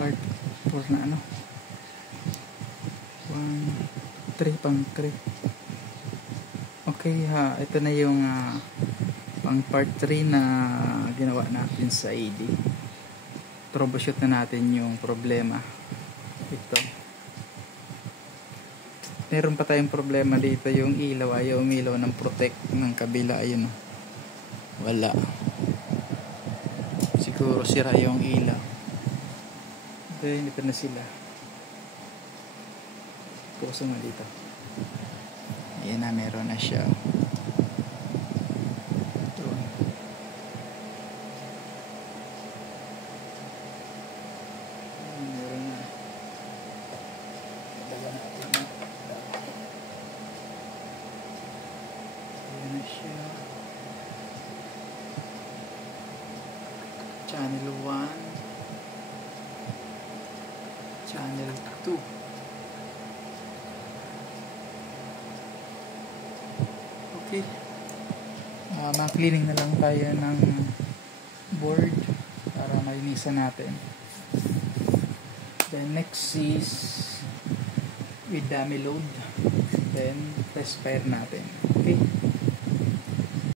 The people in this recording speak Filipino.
part 4 na ano, 1, 3 pang 3. Okay ha, ito na yung pang part 3 na ginawa natin sa AD. Troubleshoot na natin yung problema. Ito, meron pa tayong problema dito, yung ilaw ayaw umilaw ng protect ng kabila. Ayun, wala, siguro sira yung ilaw. Then ito na sila, puso nga dito. Ayan na, meron na siya. Meron na. Dalawa natin. Ayan na siya. Channel 1, Channel 2. Okay. Ma-cleaning na lang tayo ng board para malinisan natin. Then next is with dummy load. Then test fire natin. Okay.